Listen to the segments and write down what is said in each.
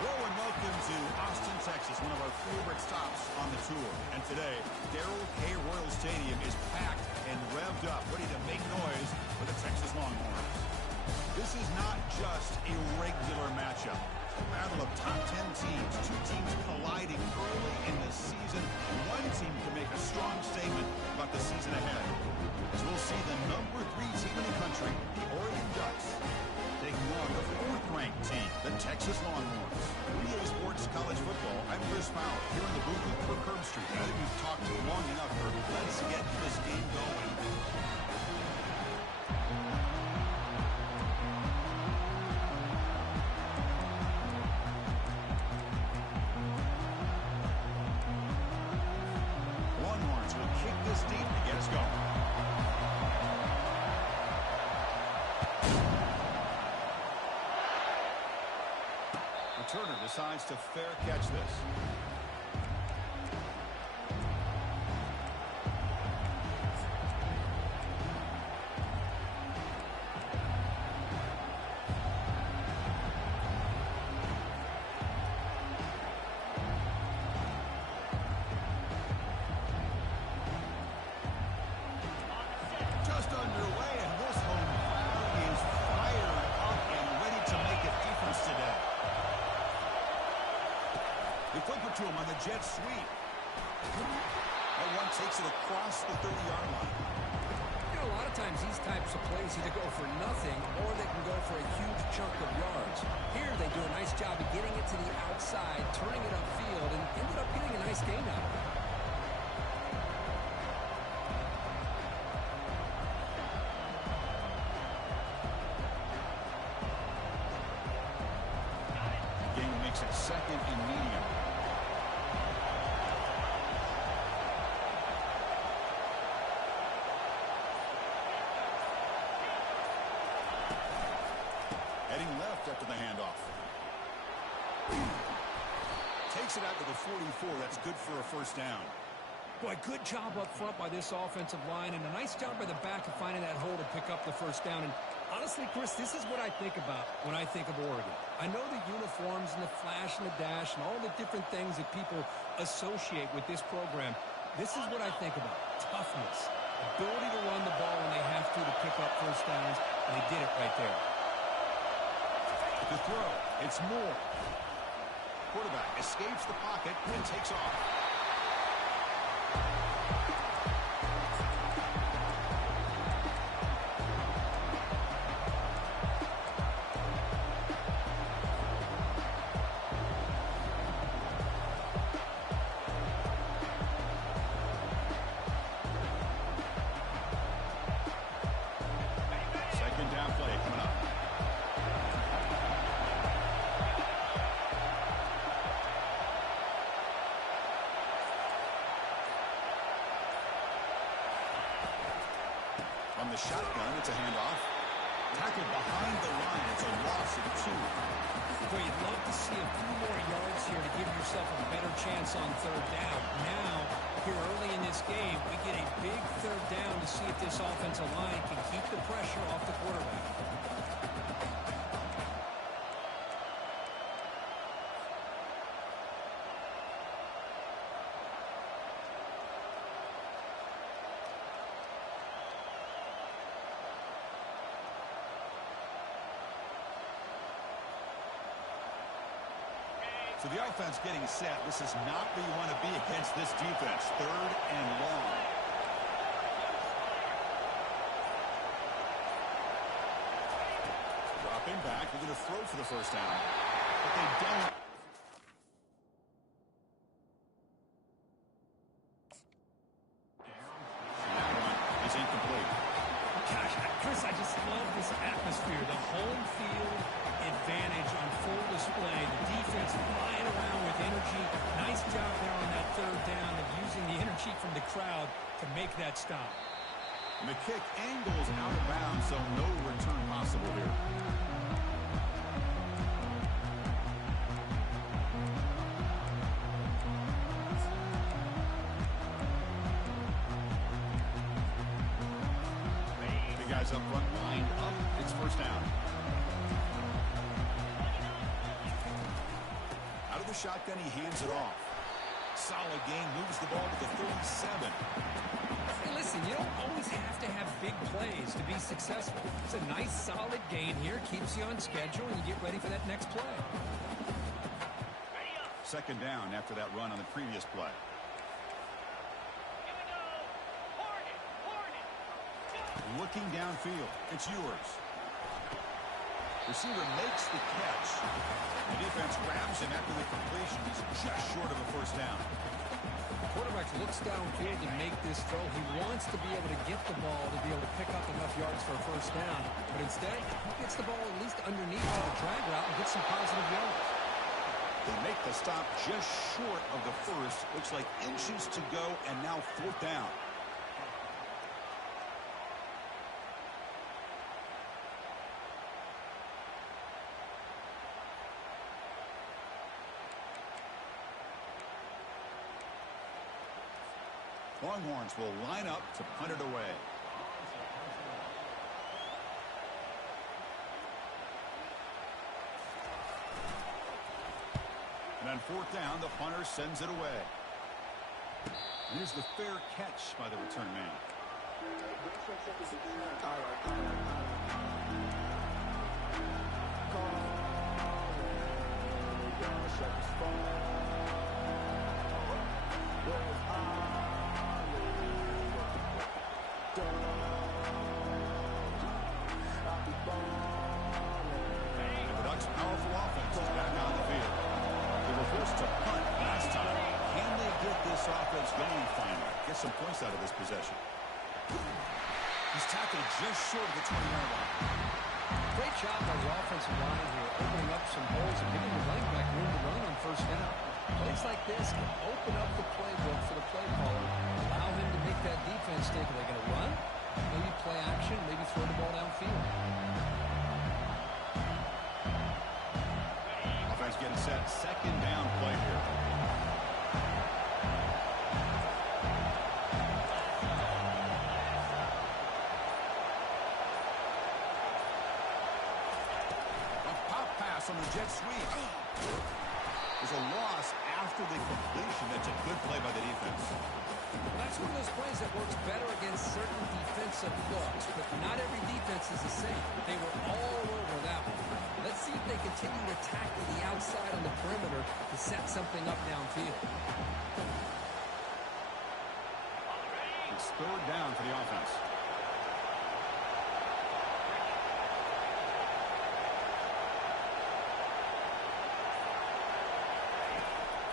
Hello and welcome to Austin, Texas, one of our favorite stops on the tour. And today, Darrell K. Royal Stadium is packed and revved up, ready to make noise for the Texas Longhorns. This is not just a regular matchup. A battle of top 10 teams, two teams colliding early in the season. One team can make a strong statement about the season ahead. As we'll see the number 3 team in the country, the Oregon Ducks, taking on the 4th-ranked team, the Texas Longhorns. EA Sports College Football, I'm Chris Fowler, here in the booth for Curb Street. I think we've talked long enough here. Let's get this game going. Longhorns will kick this deep to get us going. Turner decides to fair catch this. Just underway, and this home crowd is fired up and ready to make a difference today. They flip it to him on the jet sweep. And one takes it across the 30-yard line. You know, a lot of times these types of plays either go for nothing or they can go for a huge chunk of yards. Here they do a nice job of getting it to the outside, turning it upfield, and ended up getting a nice gain out of it. The game makes it 2nd and medium. Heading left after the handoff. Takes it out to the 44. That's good for a first down. Boy, good job up front by this offensive line, and a nice job by the back of finding that hole to pick up the first down. And honestly, Chris, this is what I think about when I think of Oregon. I know the uniforms and the flash and the dash and all the different things that people associate with this program. This is what I think about. Toughness. Ability to run the ball when they have to pick up first downs, and they did it right there. The throw. It's Moore. Quarterback escapes the pocket and takes off. Second down play coming up. On the shotgun, it's a handoff. Tackled behind the line. It's a loss of 2. Boy, you'd love to see a few more yards here to give yourself a better chance on 3rd down. Now, here early in this game, we get a big 3rd down to see if this offensive line can keep the pressure off the quarterback. So the offense getting set. This is not where you want to be against this defense. 3rd and long. Dropping back. They're going to throw for the first down. But they don't. And that one is incomplete. Gosh, Chris, I just love this atmosphere. The home field advantage on full display. The defense flying around with energy. Nice job there on that 3rd down of using the energy from the crowd to make that stop. And the kick angles out of bounds, so no return possible here. Guys up front, lined up. It's first down. the shotgun, he hands it off. Solid gain, moves the ball to the 37. Hey, listen, you don't always have to have big plays to be successful. It's a nice, solid gain here. Keeps you on schedule, and you get ready for that next play. Second down after that run on the previous play. Looking downfield. It's yours. Receiver makes the catch. The defense grabs him after the completion. He's just short of a first down. The quarterback looks downfield to make this throw. He wants to be able to get the ball to be able to pick up enough yards for a first down. But instead, he gets the ball at least underneath on the drag route and gets some positive yards. They make the stop just short of the first. Looks like inches to go, and now fourth down. Longhorns will line up to punt it away. And on fourth down, the punter sends it away. Here's the fair catch by the return man. And the Ducks' powerful offense is back on the field. They were forced to punt last time. Can they get this offense going finally? Get some points out of this possession. He's tackled just short of the 20-yard line. Great job by the offensive line here, opening up some holes and giving the running back room to run on first down. Plays like this can open up the playbook for the play caller, allow him to make that defense think, are they going to run? Maybe play action, maybe throw the ball downfield. Offense getting set. Second down play here. A pop pass on the jet sweep. There's a loss after the completion. That's a good play by the defense. That's one of those plays that works better against certain defensive looks, but not every defense is the same. They were all over that one. Let's see if they continue to tackle the outside on the perimeter to set something up downfield. It's third down for the offense.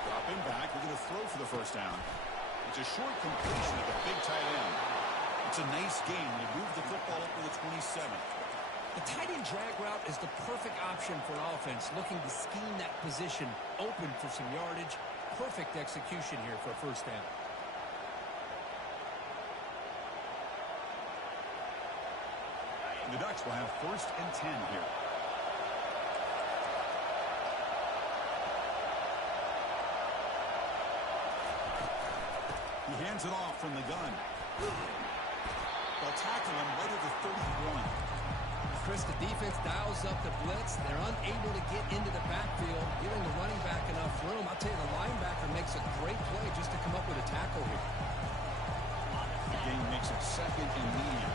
Dropping back, we're going to throw for the first down. It's a short completion of the big tight end. It's a nice game. They move the football up to the 27. The tight end drag route is the perfect option for an offense looking to scheme that position open for some yardage. Perfect execution here for a first down. The Ducks will have first and 10 here. He hands it off from the gun. They'll tackle him right at the 31. Chris, the defense dials up the blitz. They're unable to get into the backfield, giving the running back enough room. I'll tell you, the linebacker makes a great play just to come up with a tackle here. The game makes it second and medium.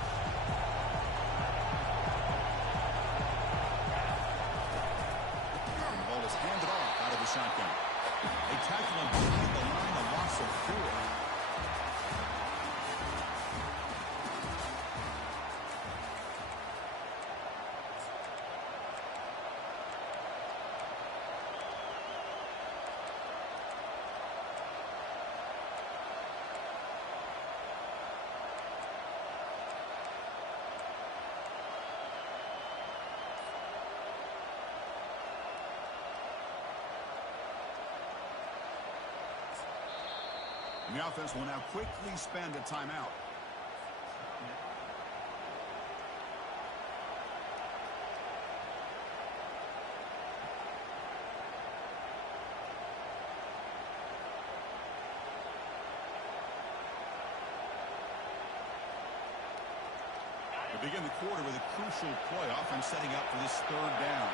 The ball is handed off out of the shotgun. They tackle him behind the line, a loss of 4. And the offense will now quickly spend a timeout. They begin the quarter with a crucial play, offense setting up for this third down.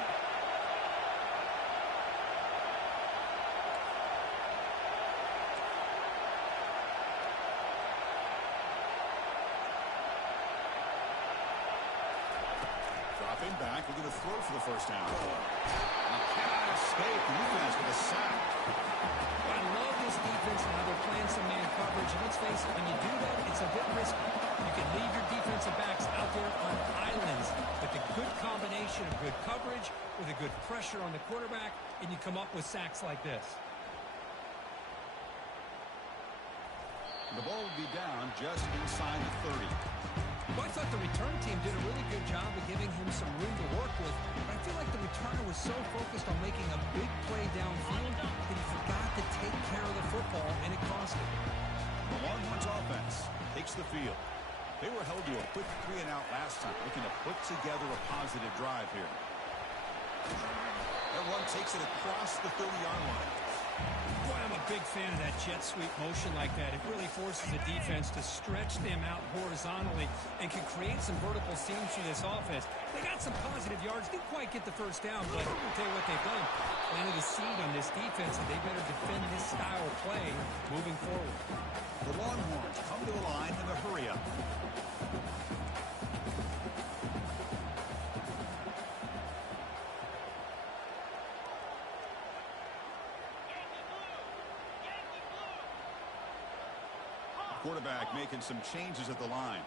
Dropping back, we're going to throw for the first down. And cannot escape the defense with a sack. I love this defense and how they're playing some man coverage. And let's face it, when you do that, it's a bit risky. You can leave your defensive backs out there on islands with a good combination of good coverage, with a good pressure on the quarterback, and you come up with sacks like this. The ball will be down just inside the 30. Well, I thought the return team did a really good job of giving him some room to work with, but I feel like the returner was so focused on making a big play downfield that he forgot to take care of the football, and it cost him. The Longhorns offense takes the field. They were held to a quick 3-and-out last time, looking to put together a positive drive here. That run takes it across the 30-yard line. Boy, I'm a big fan of that jet sweep motion like that. It really forces the defense to stretch them out horizontally and can create some vertical seams for this offense. They got some positive yards. Didn't quite get the first down, but I'll tell you what they've done. Planted a seed on this defense, and they better defend this style of play moving forward. The Longhorns come to the line in the hurry-up. Quarterback making some changes at the line.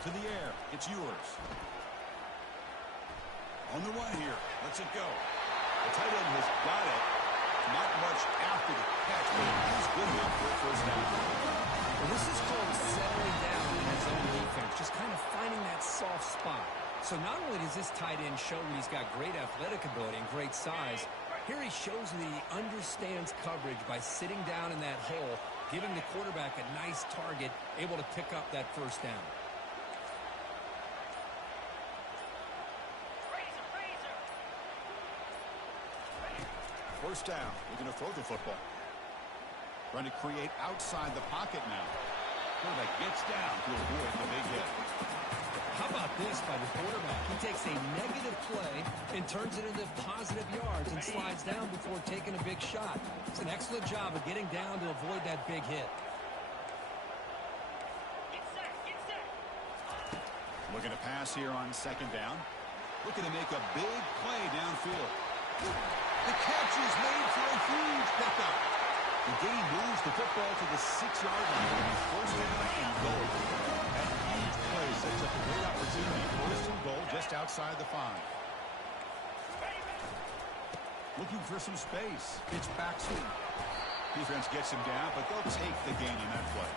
To the air. It's yours. On the run here. Let's it go. The tight end has got it. Not much after the catch, but he's good enough for a first down. Well, this is called settling down in his own defense, just kind of finding that soft spot. So not only does this tight end show that he's got great athletic ability and great size, here he shows that he understands coverage by sitting down in that hole, giving the quarterback a nice target, able to pick up that first down. First down. We're going to throw the football. Trying to create outside the pocket now. Quarterback gets down to avoid the big hit. How about this by the quarterback? He takes a negative play and turns it into positive yards and slides down before taking a big shot. It's an excellent job of getting down to avoid that big hit. Looking to pass here on second down. Looking to make a big play downfield. The catch is made for a huge pickup. The gain moves the football to the 6-yard line. First down and goal. That huge play sets up a great opportunity. First and goal just outside the 5. Looking for some space. It's back to him. Defense gets him down, but they'll take the gain in that play.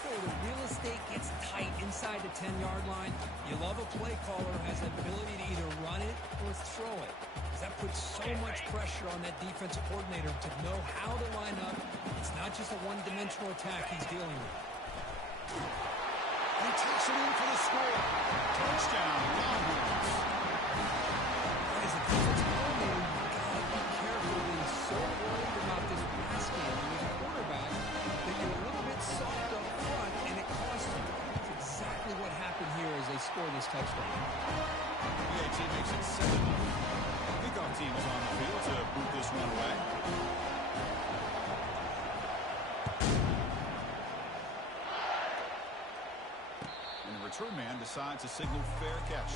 So the real estate gets tight inside the 10-yard line. You love a play caller who has the ability to either run it or throw it. That puts so much pressure on that defensive coordinator to know how to line up. It's not just a one-dimensional attack he's dealing with. And he takes it in for the score. Touchdown, Longhorns. As a defensive coordinator, you've got to be careful being so worried about this pass game with a quarterback that you're a little bit soft up front, and it costs you. That's exactly what happened here as they score this touchdown. PAT makes it 7. Kickoff team is on the field to boot this one away. And the return man decides to signal fair catch.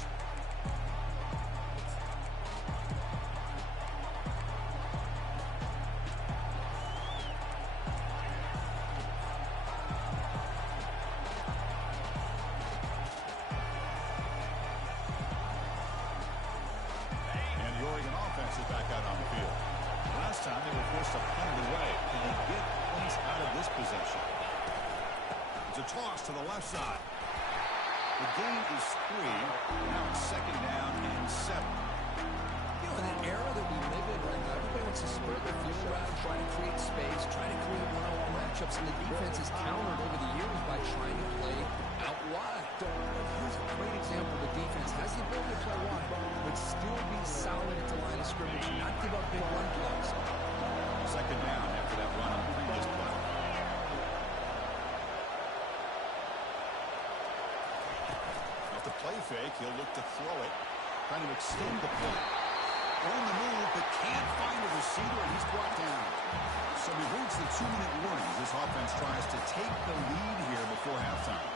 Toss to the left side. The gain is 3. Now it's second down and 7. You know, in that era that we live in right now, everybody wants to spread the field around, trying to create space, trying to create one-on-one matchups, and the defense is countered over the years by trying to play out wide. Here's a great example. The defense has the ability to play wide, but still be solid at the line of scrimmage, not give up big run plays. Second down after that run on the previous play. The play fake, he'll look to throw it, trying to extend the play. On the move, but can't find a receiver, and he's brought down. So we reach the 2-minute warning. This offense tries to take the lead here before halftime.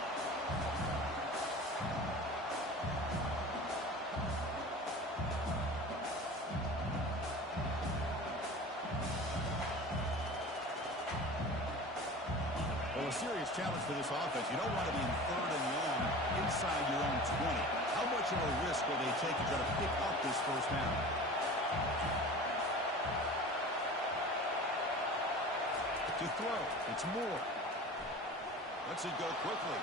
So a serious challenge for this offense. You don't want to be in third and long inside your own 20. How much of a risk will they take to try to pick up this first down? To throw, it's Moore. Lets it go quickly.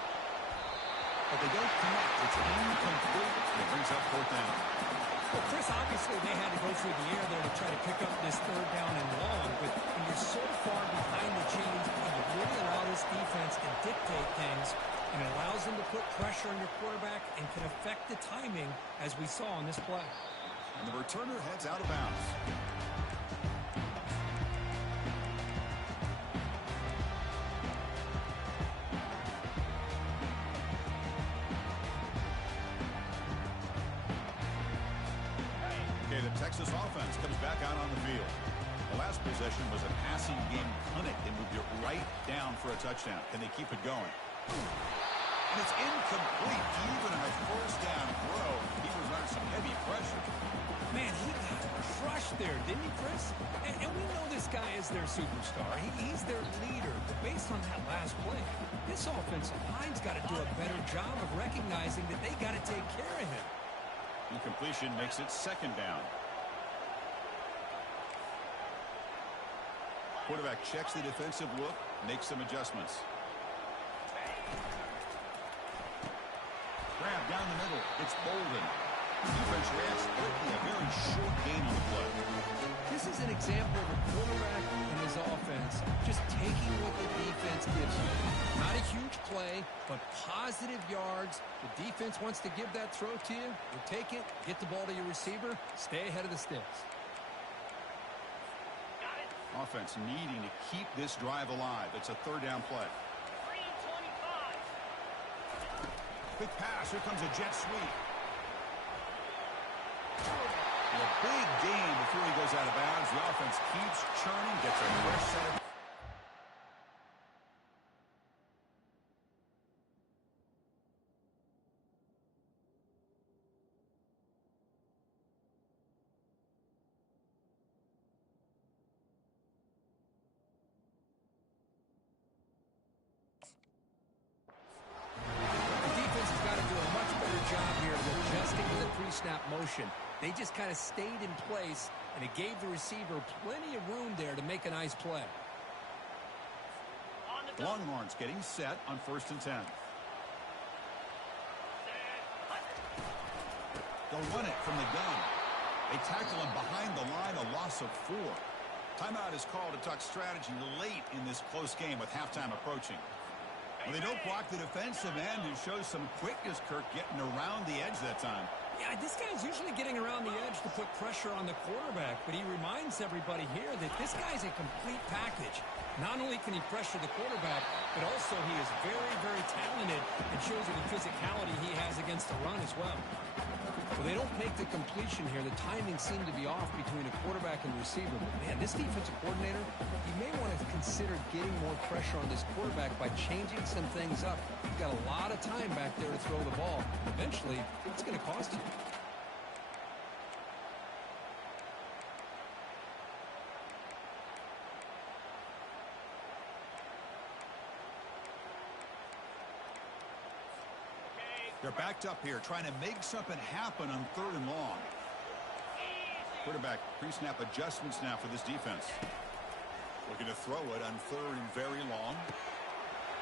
But they don't connect. It's incomplete. It brings up fourth down. Well, Chris, obviously they had to go through the air there to try to pick up this third down and long, but when you're so far behind the chains, you really allow this defense to dictate things, and it allows them to put pressure on your quarterback and can affect the timing, as we saw on this play. And the returner heads out of bounds. The Texas offense comes back out on the field. The last possession was a passing game clinic. They moved it right down for a touchdown. Can they keep it going? And it's incomplete. Even in a first down throw, he was under some heavy pressure. Man, he got crushed there, didn't he, Chris? And we know this guy is their superstar. He's their leader. But based on that last play, this offensive line's got to do a better job of recognizing that they got to take care of him. Incompletion makes it second down. Quarterback checks the defensive look, makes some adjustments. Grab down the middle. It's Bolden. Defense reacts quickly. A very short gain on the play. This is an example of a quarterback and his offense just taking what the defense gives you. Not a huge play, but positive yards. The defense wants to give that throw to you. You take it, get the ball to your receiver, stay ahead of the sticks. Offense needing to keep this drive alive. It's a third down play. 3:25. Quick pass. Here comes a jet sweep. And a big gain before he goes out of bounds. The offense keeps churning, gets a fresh set of... Snap motion. They just kind of stayed in place, and it gave the receiver plenty of room there to make a nice play. Longhorns getting set on 1st and 10. They'll run it from the gun. They tackle him behind the line, a loss of 4. Timeout is called to talk strategy late in this close game with halftime approaching. Well, they don't block the defensive end and show some quickness, Kirk, getting around the edge that time. Yeah, this guy's usually getting around the edge to put pressure on the quarterback, but he reminds everybody here that this guy's a complete package. Not only can he pressure the quarterback, but also he is very, very talented and shows you the physicality he has against the run as well. So they don't make the completion here. The timing seemed to be off between a quarterback and receiver. But, man, this defensive coordinator, he may want to consider getting more pressure on this quarterback by changing some things up. You've got a lot of time back there to throw the ball. Eventually, it's going to cost you. They're backed up here, trying to make something happen on 3rd and long. Quarterback pre-snap adjustments now for this defense. Looking to throw it on 3rd and very long.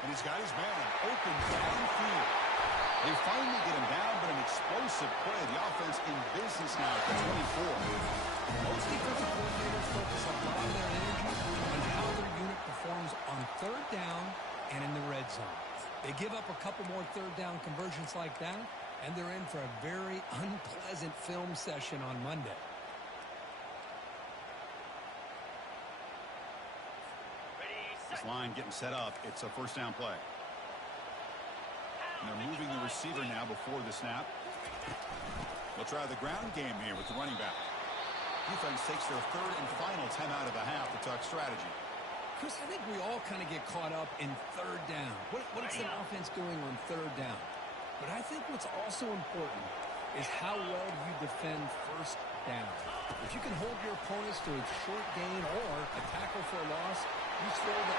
And he's got his man open downfield. They finally get him down, but an explosive play. The offense in business now at the 24. Most defensive coordinators focus a lot of their energy on how their unit performs on 3rd down and in the red zone. They give up a couple more 3rd down conversions like that, and they're in for a very unpleasant film session on Monday. This line getting set up. It's a 1st down play. And they're moving the receiver now before the snap. They'll try the ground game here with the running back. Defense takes their 3rd and final timeout of the half to talk strategy. Chris, I think we all kind of get caught up in 3rd down. What is the offense doing on 3rd down? But I think what's also important is how well do you defend 1st down. If you can hold your opponents to a short gain or a tackle for a loss, you throw the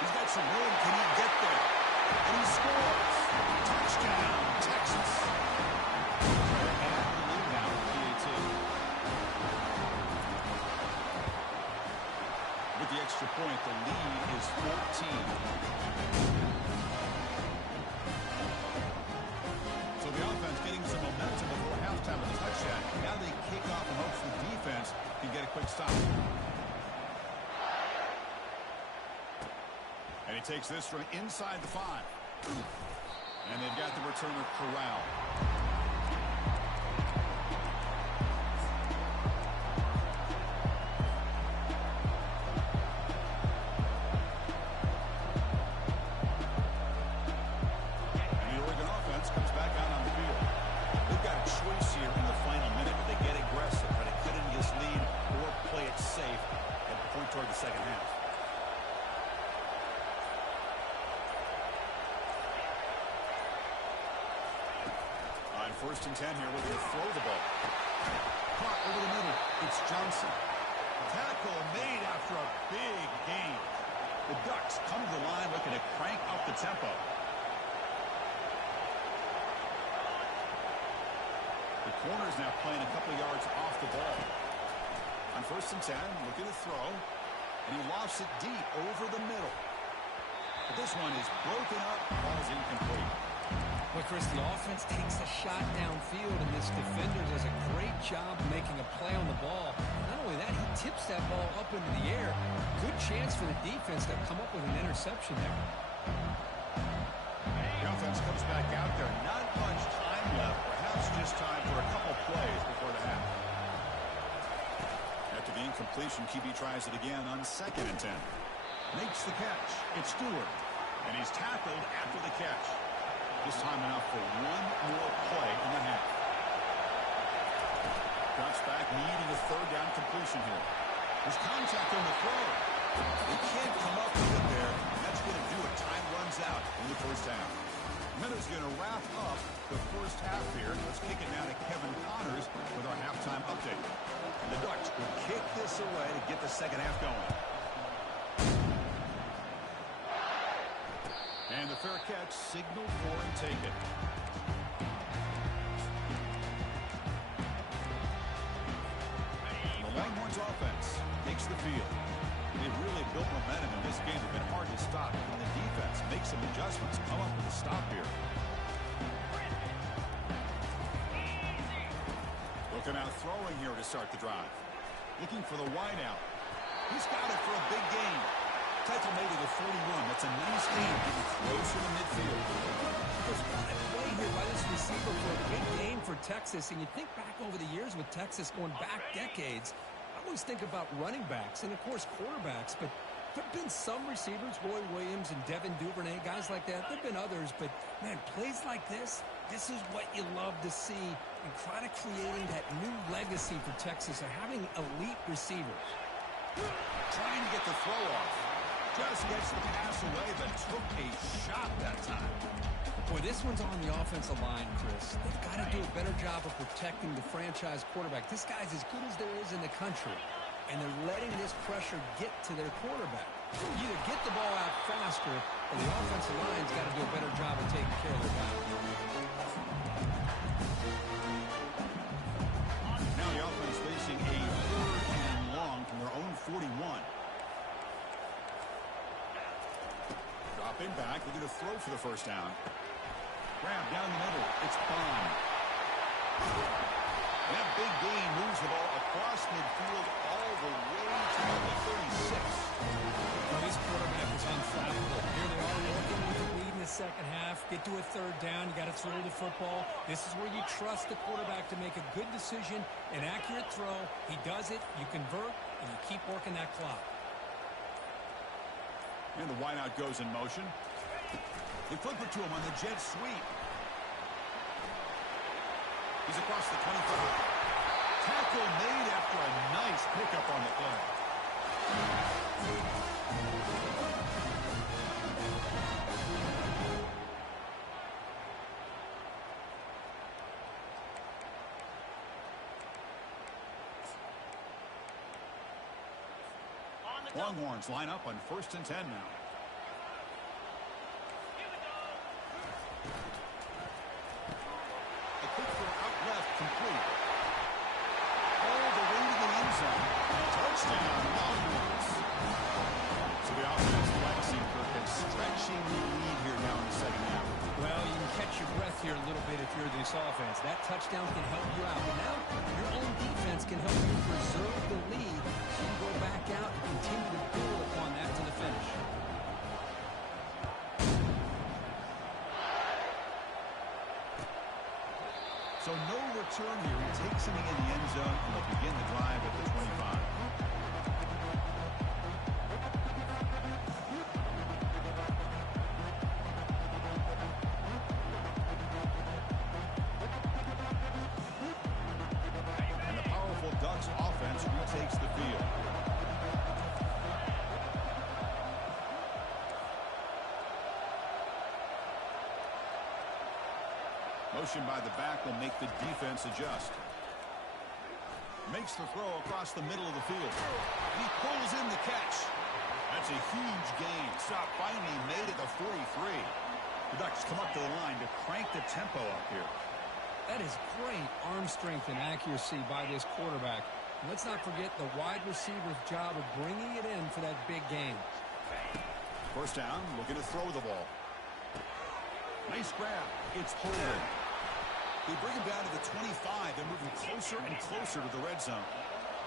He's got some room. Can he get there? And he scores. Touchdown, Texas. They're at the lead now with PAT. With the extra point, the lead is 14. So the offense getting some momentum before halftime with a touchdown. Now they kick off in hopes the defense can get a quick stop. And he takes this from inside the 5. And they've got the returner corralled. And the Oregon offense comes back out on the field. They've got a choice here in the final minute. They get aggressive, try to cut into this lead, or play it safe and point toward the second half. First and 10 here, we're going to throw the ball. Caught over the middle. It's Johnson. Tackle made after a big gain. The Ducks come to the line looking to crank up the tempo. The corner's now playing a couple of yards off the ball. On first and 10, looking to throw. And he lofts it deep over the middle. But this one is broken up. Ball's incomplete. Well, Chris, the offense takes a shot downfield, and this defender does a great job making a play on the ball. Not only that, he tips that ball up into the air. Good chance for the defense to come up with an interception there. The offense comes back out there. Not much time left. Perhaps just time for a couple plays before the half. After the incompletion, QB tries it again on second and 10. Makes the catch. It's Stewart. And he's tackled after the catch. This time enough for one more play in the half. Drops back, needing a third down completion here. There's contact on the throw. They can't come up with it there. That's going to do it. Time runs out in the first half. Minute's going to wrap up the first half here. Let's kick it now to Kevin Connors with our halftime update. The Ducks will kick this away to get the second half going. And the fair catch signaled for and taken. The Longhorns offense takes the field. They've really built momentum in this game. They've been hard to stop. And the defense makes some adjustments. Come up with a stop here. Looking out throwing here to start the drive. Looking for the wide out. He's got it for a big gain. Tackle made it at 41. That's a nice gain. Getting closer to midfield. There's a play here by this receiver for a big game for Texas. And you think back over the years with Texas going back decades, I always think about running backs and, of course, quarterbacks. But there have been some receivers, Roy Williams and Devin Duvernay, guys like that. There have been others. But, man, plays like this is what you love to see. And kind of creating that new legacy for Texas of having elite receivers. Trying to get the throw off. Just gets the pass away, but took a shot that time. Boy, this one's on the offensive line, Chris. They've got to do a better job of protecting the franchise quarterback. This guy's as good as there is in the country, and they're letting this pressure get to their quarterback. Either get the ball out faster, or the offensive line's got to do a better job of taking care of their guy. Now the offense facing a 3rd and long from their own 41. Dropping back, they're going to throw for the first down. Grab down the middle. It's Bond. That big gain moves the ball across midfield all the way to the 36. Well, this quarterback is unflappable. Here they are working with the lead in the second half. Get to a third down. You got to throw the football. This is where you trust the quarterback to make a good decision, an accurate throw. He does it. You convert, and you keep working that clock. And the wideout goes in motion. They flip it to him on the jet sweep. He's across the 25. Tackle made after a nice pickup on the play. Longhorns line up on 1st and 10 now. touchdown, Longhorns. So the offense flexing, Kirk, and stretching the lead here now in the second half. Well, you can catch your breath here a little bit if you're this offense. That touchdown can help you out. But now your own defense can help you preserve the lead so you go back out and continue to build upon that to the finish. So no return here. He takes him in the end zone, and they'll begin the drive at the 25. And the powerful Ducks offense retakes the field. Motion by the back will make the defense adjust. Makes the throw across the middle of the field. He pulls in the catch. That's a huge gain. Stop finally made at the 43. The Ducks come up to the line to crank the tempo up here. That is great arm strength and accuracy by this quarterback. And let's not forget the wide receiver's job of bringing it in for that big gain. First down, looking to throw the ball. Nice grab. It's holding. They bring him down to the 25. They're moving closer and closer to the red zone.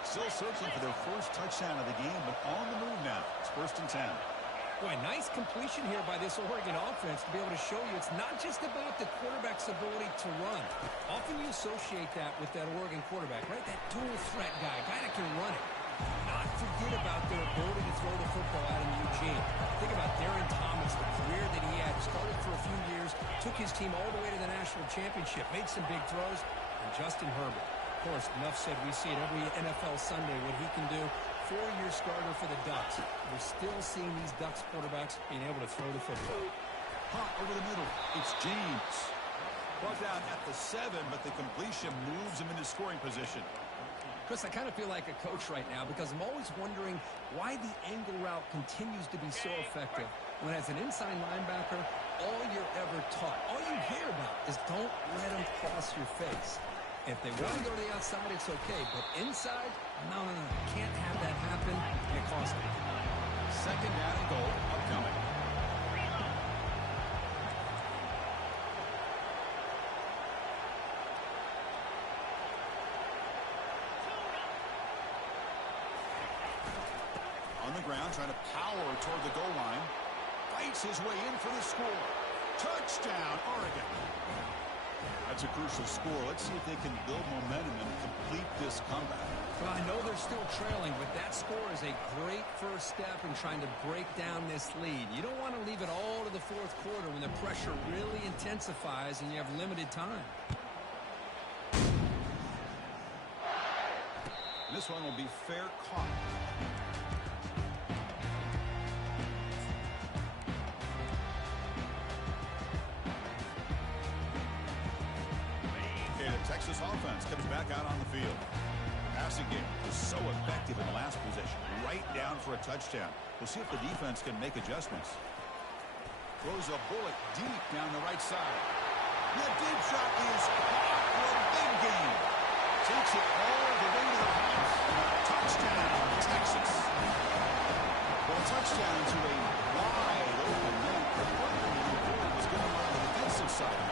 Still searching for their first touchdown of the game, but on the move now. It's 1st and 10. Boy, nice completion here by this Oregon offense to be able to show you it's not just about the quarterback's ability to run. Often you associate that with that Oregon quarterback, right? That dual threat guy that can run it. Not forget about their ability to throw the football out in Eugene. Think about Darren Thomas, the career that he had. Started for a few years, took his team all the way to the national championship, made some big throws, and Justin Herbert. Of course, enough said, we see it every NFL Sunday what he can do. 4-year starter for the Ducks. We're still seeing these Ducks quarterbacks being able to throw the football. Hot over the middle. It's James. Brought down at the 7, but the completion moves him into scoring position. Chris, I kind of feel like a coach right now because I'm always wondering why the angle route continues to be so effective when as an inside linebacker, all you're ever taught, all you hear about is don't let them cross your face. If they want to go to the outside, it's okay. But inside, no. Can't have that happen. It costs them. Second down and goal upcoming. On the ground, trying to power toward the goal line. Fights his way in for the score. Touchdown, Oregon. That's a crucial score. Let's see if they can build momentum and complete this comeback. Well, I know they're still trailing, but that score is a great first step in trying to break down this lead. You don't want to leave it all to the 4th quarter when the pressure really intensifies and you have limited time. This one will be fair caught. Texas offense comes back out on the field. Passing game was so effective in the last possession. Right down for a touchdown. We'll see if the defense can make adjustments. Throws a bullet deep down the right side. The deep shot is caught for a big gain. Takes it all the way to the house. Touchdown, Texas. Well, touchdown to a wide open man. The was going on the defensive side.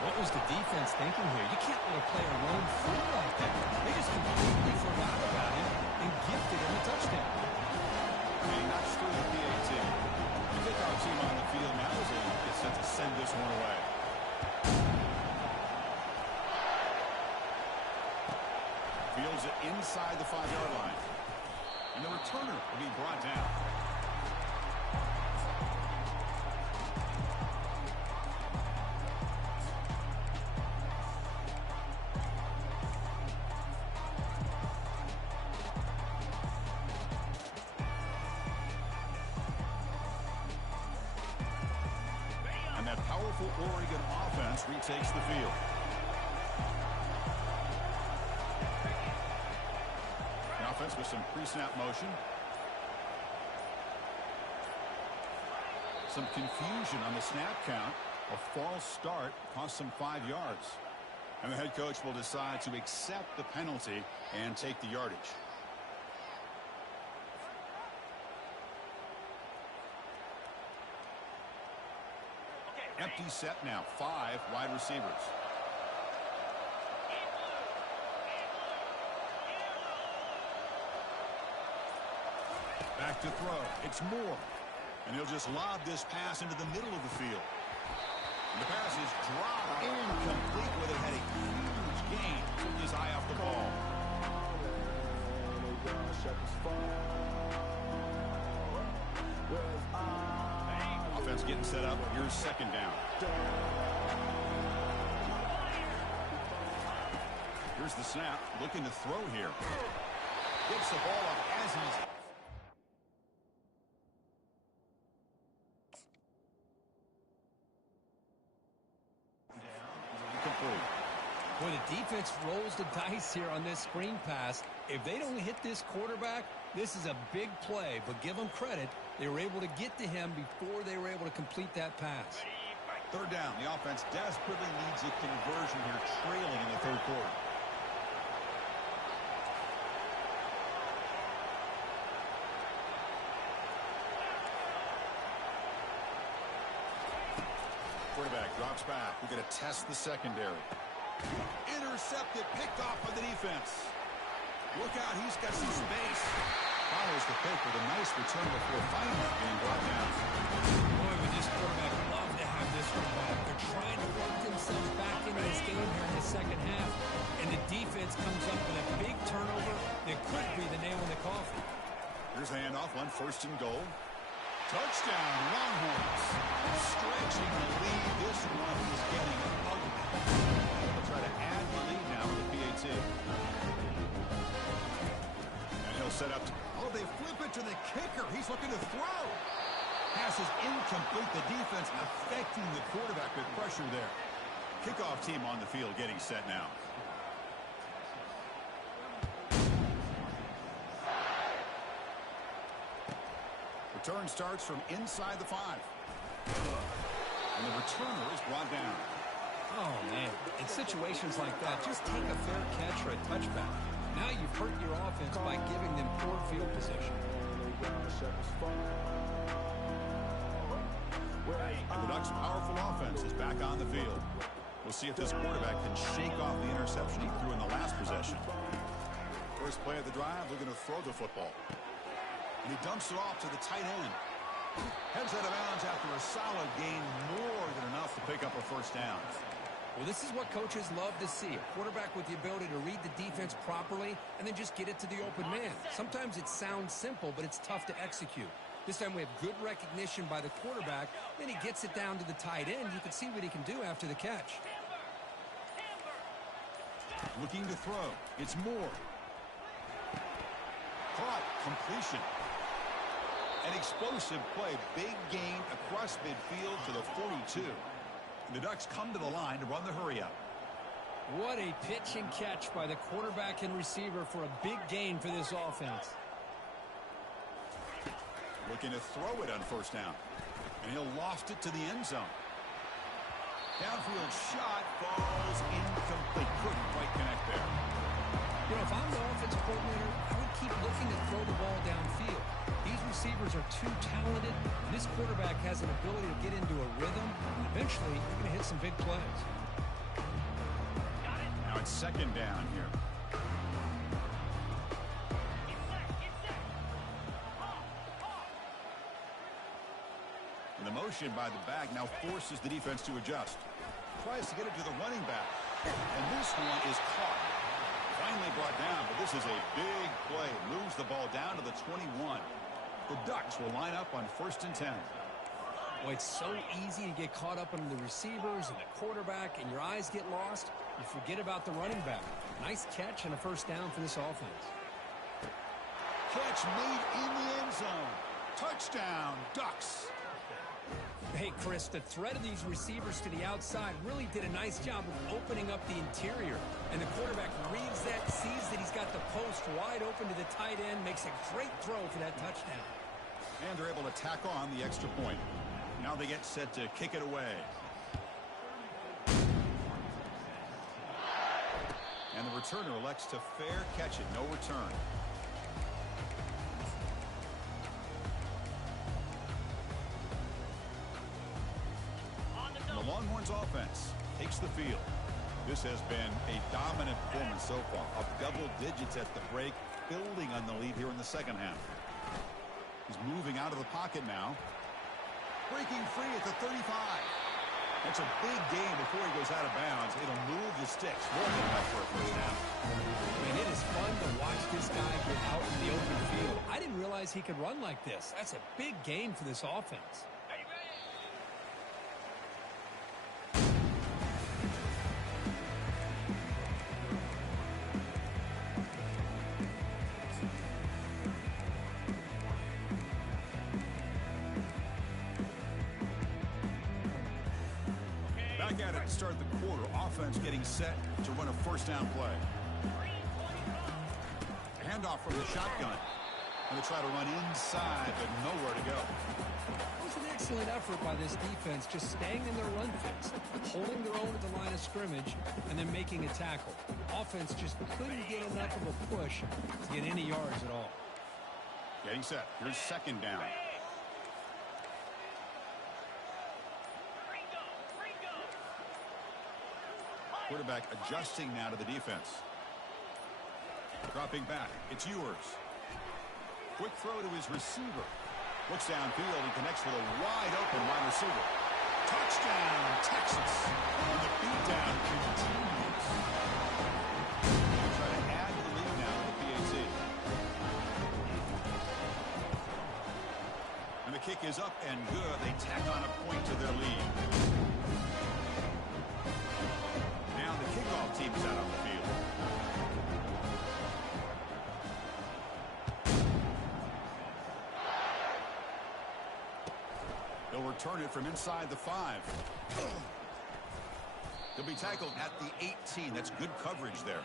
What was the defense thinking here? You can't let a player roam free like that. They just completely forgot about him and gifted him a touchdown. He knocks through the PAT. The kickoff team on the field now as they get set to send this one away. Fields it inside the 5-yard line. And the returner will be brought down. Oregon offense retakes the field. The offense with some pre-snap motion. Some confusion on the snap count. A false start cost them 5 yards. And the head coach will decide to accept the penalty and take the yardage. Empty set now. 5 wide receivers. Back to throw. It's Moore. And he'll just lob this pass into the middle of the field. And the pass is dropped incomplete with it. Had a huge gain. Took his eye off the ball. Offense getting set up. Here's second down. Here's the snap. Looking to throw here. Gets the ball up as he's... Complete. Boy, the defense rolls the dice here on this screen pass. If they don't hit this quarterback, this is a big play. But give them credit. They were able to get to him before they were able to complete that pass. Third down. The offense desperately needs a conversion here, trailing in the third quarter. Quarterback drops back. We're going to test the secondary. Intercepted, picked off by the defense. Look out, he's got some space. Follows the pick with a nice return before finally being brought down. Boy, would this quarterback love to have this one back. They're trying to work themselves back into this game here in the second half. And the defense comes up with a big turnover that could be the nail in the coffin. Here's a handoff on 1st and goal. Touchdown, Longhorns. Stretching the lead. This one is getting ugly. They'll try to add the lead now with the PAT. And he'll set up. Oh, they flip it to the kicker. He's looking to throw. Pass is incomplete. The defense affecting the quarterback with pressure there. Kickoff team on the field getting set now. Return starts from inside the 5. And the returner is brought down. Oh, man. In situations like that, just take a fair catch or a touchback. Now you've hurt your offense by giving them poor field position. And the Ducks' powerful offense is back on the field. We'll see if this quarterback can shake off the interception he threw in the last possession. First play of the drive, they're going to throw the football. And he dumps it off to the tight end. Heads out of bounds after a solid gain, more than enough to pick up a first down. Well, this is what coaches love to see. A quarterback with the ability to read the defense properly and then just get it to the open man. Sometimes it sounds simple, but it's tough to execute. This time we have good recognition by the quarterback. Then he gets it down to the tight end. You can see what he can do after the catch. Looking to throw. It's Moore. Caught. Completion. An explosive play. Big gain across midfield to the 42. And the Ducks come to the line to run the hurry-up. What a pitch and catch by the quarterback and receiver for a big gain for this offense. Looking to throw it on first down. And he'll loft it to the end zone. Downfield shot falls incomplete. Couldn't quite connect there. You know, if I'm the offensive coordinator, I would keep looking to throw the ball downfield. These receivers are too talented, and this quarterback has an ability to get into a rhythm, and eventually you're going to hit some big plays. Now it's second down here. And the motion by the back now forces the defense to adjust. Tries to get it to the running back. And this one is caught. Finally brought down, but this is a big play. Moves the ball down to the 21. The Ducks will line up on 1st and 10. Boy, it's so easy to get caught up on the receivers and the quarterback, and your eyes get lost. You forget about the running back. Nice catch and a first down for this offense. Catch made in the end zone. Touchdown, Ducks. Hey, Chris, the threat of these receivers to the outside really did a nice job of opening up the interior. And the quarterback reads that, sees that he's got the post wide open to the tight end, makes a great throw for that touchdown. And they're able to tack on the extra point. Now they get set to kick it away. And the returner elects to fair catch it. No return. Longhorns offense takes the field. This has been a dominant performance so far. Up double digits at the break, building on the lead here in the second half. He's moving out of the pocket now. Breaking free at the 35. That's a big gain before he goes out of bounds. It'll move the sticks. More than enough for a first down. I mean, it is fun to watch this guy get out in the open field. I didn't realize he could run like this. That's a big gain for this offense. Back at it to start the quarter. Offense getting set to run a first down play. Handoff from the shotgun. Going to try to run inside, but nowhere to go. It was an excellent effort by this defense, just staying in their run fix, holding their own at the line of scrimmage, and then making a tackle. Offense just couldn't get enough of a push to get any yards at all. Getting set. Here's second down. Quarterback adjusting now to the defense. Dropping back. It's Ewers. Quick throw to his receiver. Looks downfield and connects with a wide open wide receiver. Touchdown, Texas. And the beatdown continues. They'll try to add to the lead now with the PAT. And the kick is up and good. They tack on a point to their lead. Now the kickoff team is out on the field. They'll return it from inside the 5. They'll be tackled at the 18. That's good coverage there.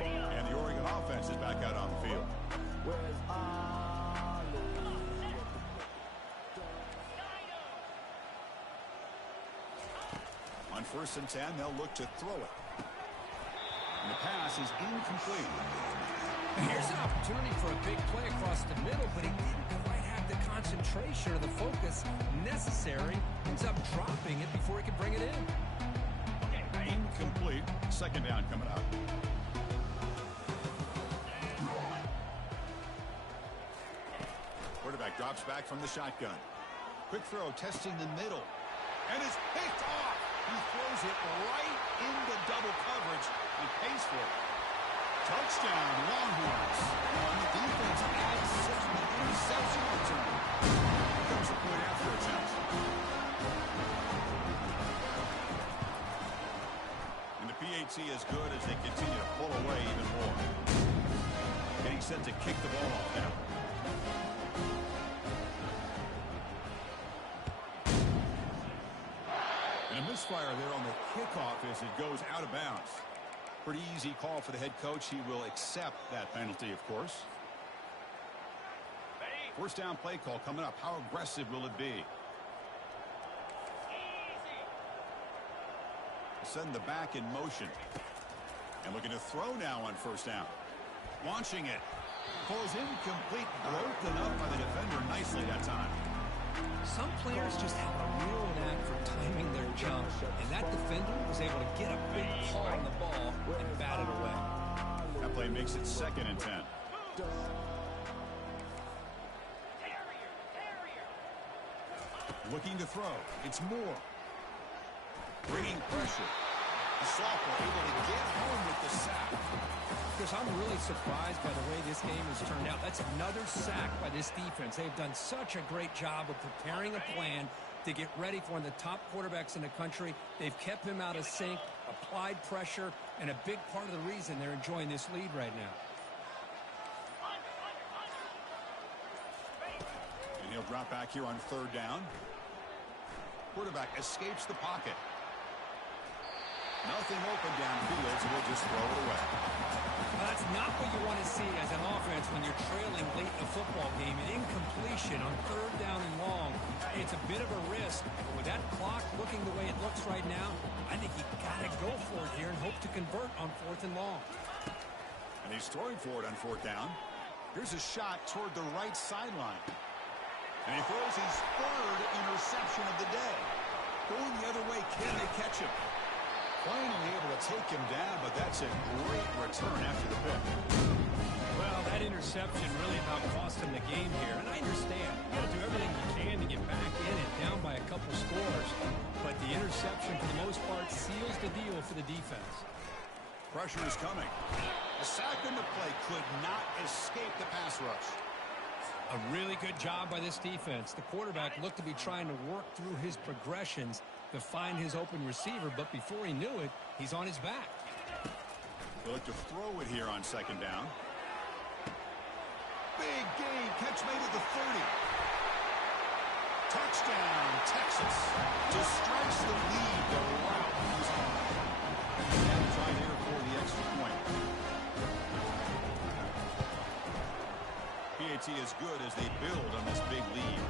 And the Oregon offense is back out on the field. On 1st and 10, they'll look to throw it. And the pass is incomplete. Here's an opportunity for a big play across the middle, but he didn't quite have the concentration or the focus necessary. Ends up dropping it before he could bring it in. Incomplete. Second down coming up. Quarterback drops back from the shotgun. Quick throw testing the middle. And it's picked off. He throws it right into double coverage and pays for it. Touchdown, Longhorns. And the defense adds 6 with the interception return. Here comes the point after attempt. And the PAT is good as they continue to pull away even more. Getting set to kick the ball off now. And a misfire there on the kickoff as it goes out of bounds. Pretty easy call for the head coach. He will accept that penalty, of course. First down play call coming up. How aggressive will it be? Send the back in motion. And looking to throw now on first down. Launching it. Falls incomplete. Broken up by the defender nicely that time. Some players just have a real knack for timing their jump, and that defender was able to get a big paw on the ball and bat it away. That play makes it 2nd and 10. Looking to throw. It's Moore. Bringing pressure. The sophomore able to get home with the sack. Chris, I'm really surprised by the way this game has turned out. That's another sack by this defense. They've done such a great job of preparing a plan to get ready for one of the top quarterbacks in the country. They've kept him out of sync, applied pressure, and a big part of the reason they're enjoying this lead right now. And he'll drop back here on 3rd down. Quarterback escapes the pocket. Nothing open downfield, so we'll just throw it away. Well, that's not what you want to see as an offense when you're trailing late in a football game. An incompletion on 3rd down and long. It's a bit of a risk, but with that clock looking the way it looks right now, I think you got to go for it here and hope to convert on 4th and long. And he's throwing for it on 4th down. Here's a shot toward the right sideline. And he throws his third interception of the day. Going the other way, can they catch him? Finally able to take him down, but that's a great return after the pick. Well, that interception really about cost him the game here. And I understand. You got to do everything you can to get back in it, down by a couple scores. But the interception, for the most part, seals the deal for the defense. Pressure is coming. A sack in the play could not escape the pass rush. A really good job by this defense. The quarterback looked to be trying to work through his progressions to find his open receiver, but before he knew it, he's on his back. They'll look to throw it here on second down. Big gain, catch made at the 30. Touchdown, Texas. To stretch the lead, the route is on. And try here for the extra point. PAT is good as they build on this big lead.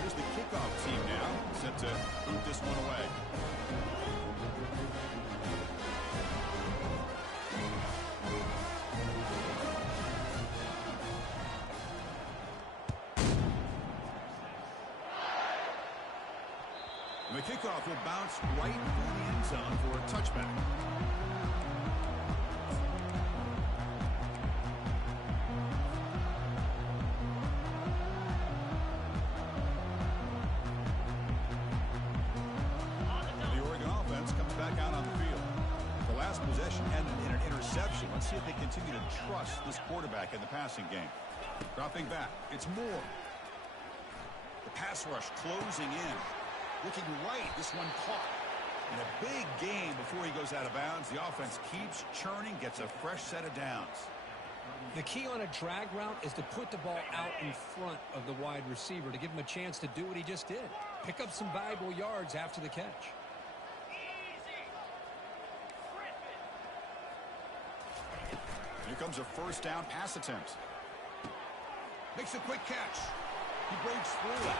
Here's the kickoff team now, set to boot this one away. The kickoff will bounce right through the end zone for a touchback. The Oregon offense comes back out on the field. The last possession ended in an interception. Let's see if they continue to trust this quarterback in the passing game. Dropping back, it's Moore. The pass rush closing in. Looking right, this one caught. And a big gain before he goes out of bounds. The offense keeps churning, gets a fresh set of downs. The key on a drag route is to put the ball out in front of the wide receiver to give him a chance to do what he just did. Pick up some valuable yards after the catch. Here comes a first down pass attempt. Makes a quick catch. He breaks through.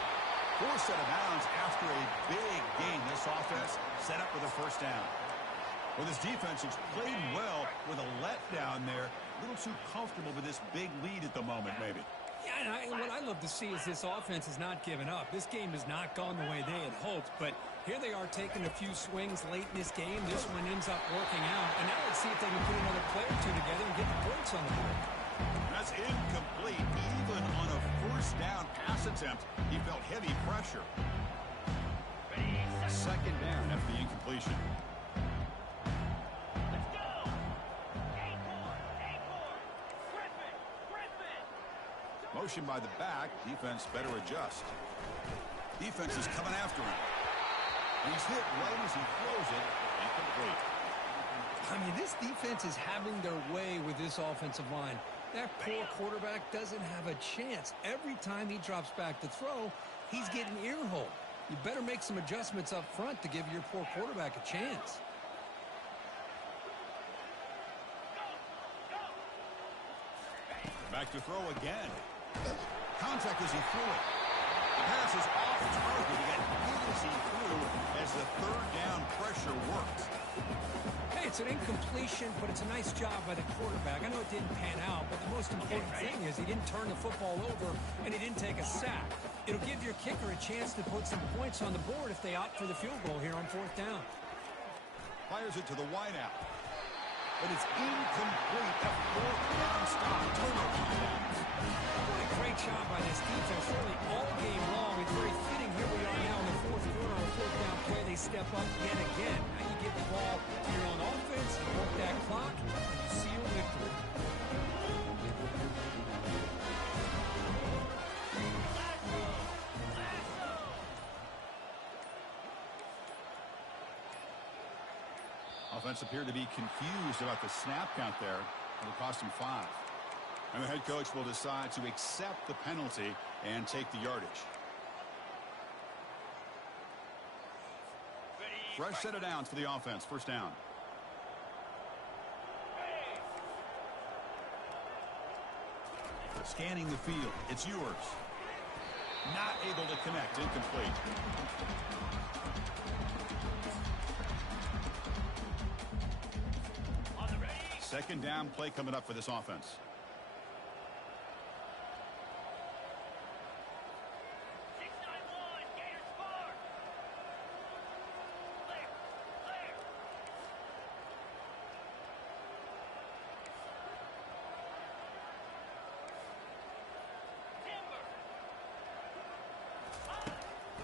Four set of bounds after a big gain. This offense set up with a first down. Well, this defense has played well with a letdown there. A little too comfortable with this big lead at the moment, maybe. Yeah, and what I love to see is this offense has not given up. This game has not gone the way they had hoped, but here they are taking a few swings late in this game. This one ends up working out, and now let's see if they can put another play or two together and get the points on the board. That's incomplete. Even on a first down pass attempt, he felt heavy pressure. Second down after the incompletion. Motion by the back. Defense better adjust. Defense is coming after him. He's hit right as he throws it. Incomplete. I mean, this defense is having their way with this offensive line. That poor quarterback doesn't have a chance. Every time he drops back to throw, he's getting ear-holed. You better make some adjustments up front to give your poor quarterback a chance. Back to throw again. Contact as he threw it. The pass is off target. He got hit as he threw as the third down pressure worked. Hey, it's an incompletion, but it's a nice job by the quarterback. I know it didn't pan out, but the most important thing is he didn't turn the football over and he didn't take a sack. It'll give your kicker a chance to put some points on the board if they opt for the field goal here on fourth down. Fires it to the wideout. But it's incomplete. A fourth down stop. Turnover. What a great job by this defense really all game long. It's very fitting here we are now in the fourth quarter on a fourth down play. They step up yet again. Now you get the ball to your own offense, you work that clock, and you seal victory. Offense appeared to be confused about the snap count there. It'll cost him 5. And the head coach will decide to accept the penalty and take the yardage. Fresh set of downs for the offense. First down. Scanning the field. It's yours. Not able to connect. Incomplete. Second down play coming up for this offense.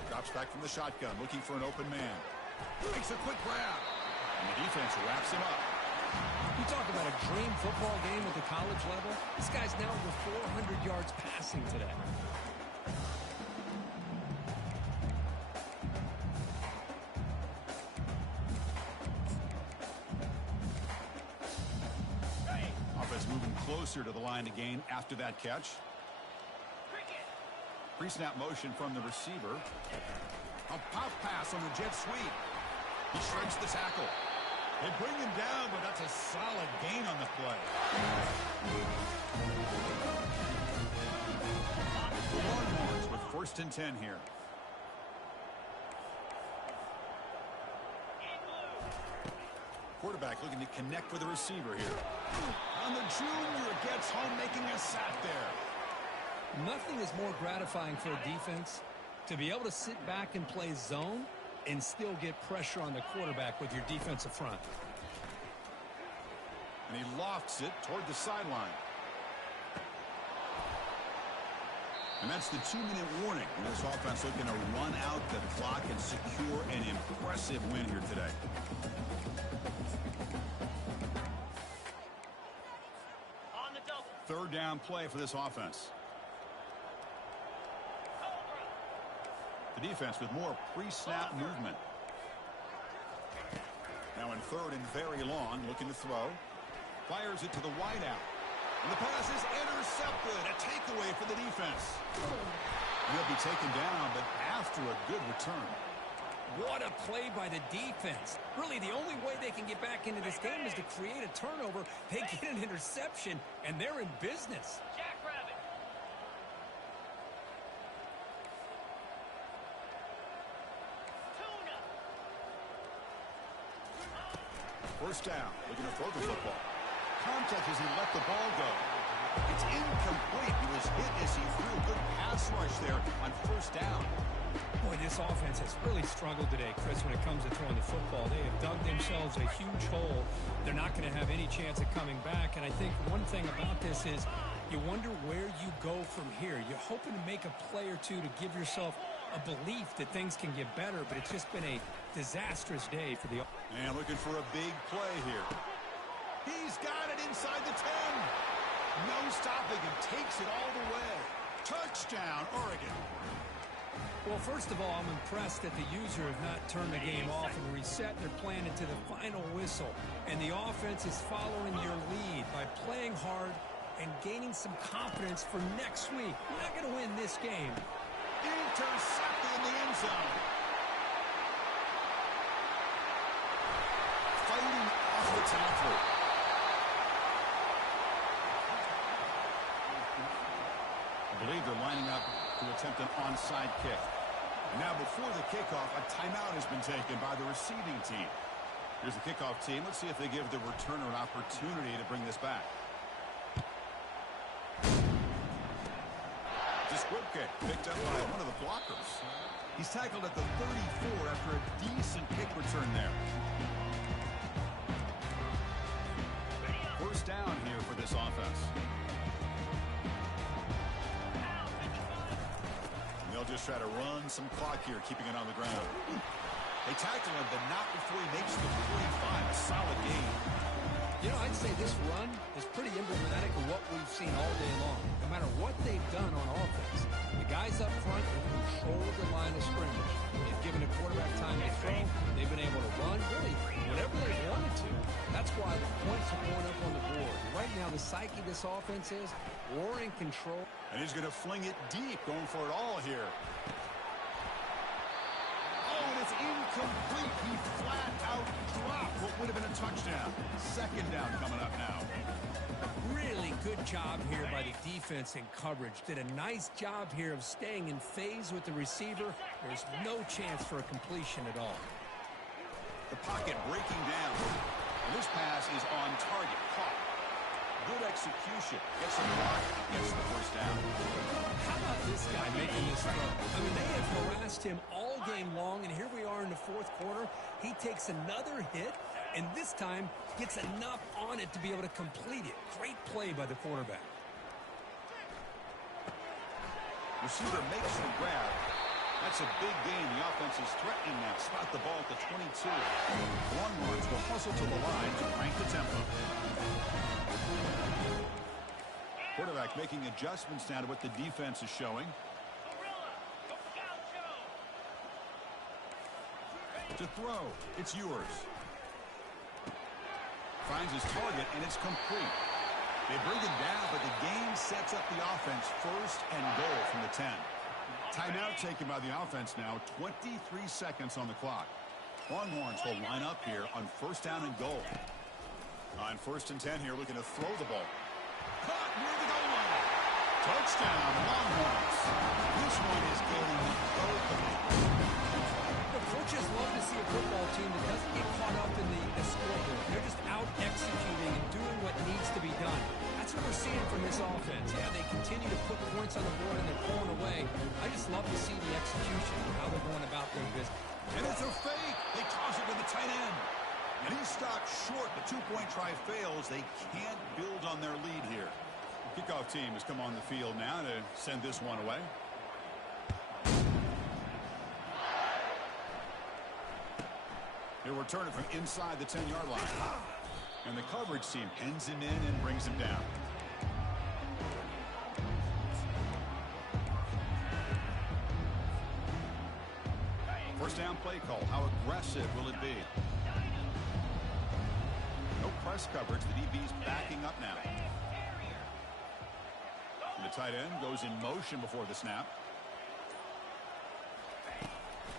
Drops back from the shotgun, looking for an open man. Makes a quick grab. And the defense wraps him up. You talk about a dream football game at the college level. This guy's now over 400 yards passing today. Offense moving closer to the line to gain after that catch. Pre-snap motion from the receiver. A pop pass on the jet sweep. He shreds the tackle. They bring him down, but that's a solid gain on the play. The Longhorns with 1st and 10 here. Quarterback looking to connect with the receiver here. And the junior gets home, making a sack there. Nothing is more gratifying for a defense to be able to sit back and play zone and still get pressure on the quarterback with your defensive front. And he lofts it toward the sideline. And that's the 2-minute warning. And this offense looking to run out the clock and secure an impressive win here today. On the double. Third down play for this offense. The defense with more pre-snap movement. Now in 3rd and very long, looking to throw. Fires it to the wideout. And the pass is intercepted. A takeaway for the defense. And he'll be taken down, but after a good return. What a play by the defense. Really, the only way they can get back into this game is to create a turnover. They get an interception, and they're in business. Jackrabbit. First down, looking to throw the football. Contact as he let the ball go. It's incomplete. He was hit as he threw a good pass rush there on 1st down. Boy, this offense has really struggled today, Chris, when it comes to throwing the football. They have dug themselves a huge hole. They're not going to have any chance of coming back. And I think one thing about this is you wonder where you go from here. You're hoping to make a play or two to give yourself a belief that things can get better, but it's just been a disastrous day for the... And looking for a big play here. He's got it inside the 10. No stopping him. Takes it all the way. Touchdown, Oregon. Well, first of all, I'm impressed that the user has not turned the game off and reset their plan into the final whistle. And the offense is following your lead by playing hard and gaining some confidence for next week. We're not going to win this game. Intercepted in the end zone. Fighting off the tackler. I believe they're lining up to attempt an onside kick. Now before the kickoff, a timeout has been taken by the receiving team. Here's the kickoff team. Let's see if they give the returner an opportunity to bring this back. Kick picked up by one of the blockers. He's tackled at the 34 after a decent kick return there. First down here for this offense. And they'll just try to run some clock here, keeping it on the ground. They tackle him, but not before he makes the 45. A solid gain. You know, I'd say this run is pretty emblematic of what we've seen all day long. No matter what they've done on offense, the guys up front have controlled the line of scrimmage. They've given the quarterback time to throw. They've been able to run, really, whatever they wanted to. That's why the points are going up on the board. Right now, the psyche of this offense is we're in control. And he's going to fling it deep, going for it all here. Oh, and it's incomplete. He flat out dropped what would have been a touchdown. Second down coming up now. Really good job here by the defense in coverage. Did a nice job here of staying in phase with the receiver. There's no chance for a completion at all. The pocket breaking down. And this pass is on target. Caught. Good execution. Gets the block. Gets the first down. How about this guy making this throw? I mean, they have harassed him all game long, and here we are in the fourth quarter. He takes another hit, and this time gets enough on it to be able to complete it. Great play by the quarterback. Receiver makes the grab. That's a big gain. The offense is threatening now. Spot the ball at the 22. Longhorns will hustle to the line to crank the tempo. Quarterback making adjustments now to what the defense is showing. To throw. It's yours. Finds his target, and it's complete. They bring it down, but the game sets up the offense. First and goal from the 10. Timeout taken by the offense now. 23 seconds on the clock. Longhorns will line up here on first down and goal. On first and 10 here, looking to throw the ball. Caught near the goal line. Touchdown, Longhorns. This one is gaining both of them. The coaches love to see a football team that doesn't get caught up in the scoreboard. They're just out executing and doing what needs to be done. That's what we're seeing from this offense. Yeah, they continue to put points on the board and they're pulling away. I just love to see the execution and how they're going about their business. And it's a fake. They toss it to the tight end. And he stopped short. The two-point try fails. They can't build on their lead here. The kickoff team has come on the field now to send this one away. He'll return it from inside the 10-yard line. And the coverage team pins him in and brings him down. First down play call. How aggressive will it be? No press coverage. The DB's backing up now. And the tight end goes in motion before the snap.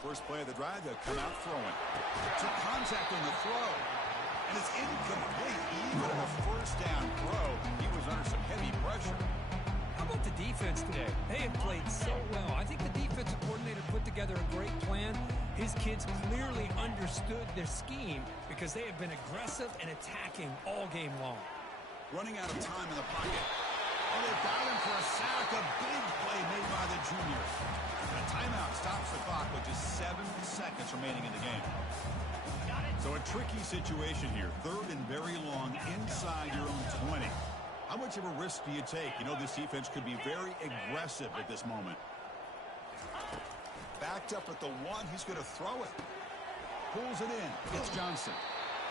First play of the drive, they'll come out throwing. Took contact on the throw. And it's incomplete. Even on a first down throw, he was under some heavy pressure. How about the defense today? They have played so well. I think the defensive coordinator put together a great plan. His kids clearly understood their scheme because they have been aggressive and attacking all game long. Running out of time in the pocket. Oh, they've got him for a sack. A big play made by the junior. And a timeout stops the clock with just 7 seconds remaining in the game. So a tricky situation here. Third and very long inside your own 20. How much of a risk do you take? You know this defense could be very aggressive at this moment. Backed up at the 1. He's going to throw it. Pulls it in. It's Johnson.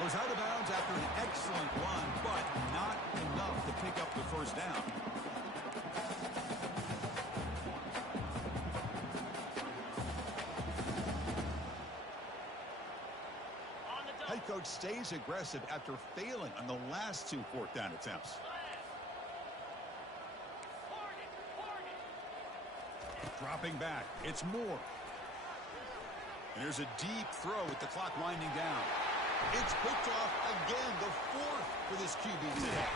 Goes out of bounds after an excellent run, but not enough to pick up the first down. Head coach stays aggressive after failing on the last 2 fourth down attempts. Dropping back. It's Moore. And here's a deep throw with the clock winding down. It's picked off again, the 4th for this QB today.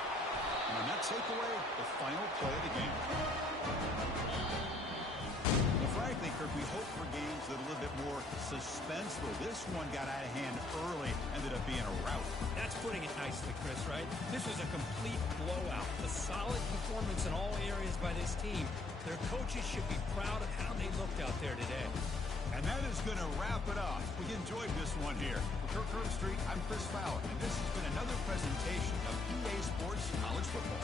And on that takeaway, the final play of the game. Well, frankly, Kirk, we hope for games that are a little bit more suspenseful. This one got out of hand early, ended up being a rout. That's putting it nicely, Chris, right? This was a complete blowout. A solid performance in all areas by this team. Their coaches should be proud of how they looked out there today. And that is going to wrap it up. We enjoyed this one here. For Kirk Street, I'm Chris Fowler, and this has been another presentation of EA Sports College Football.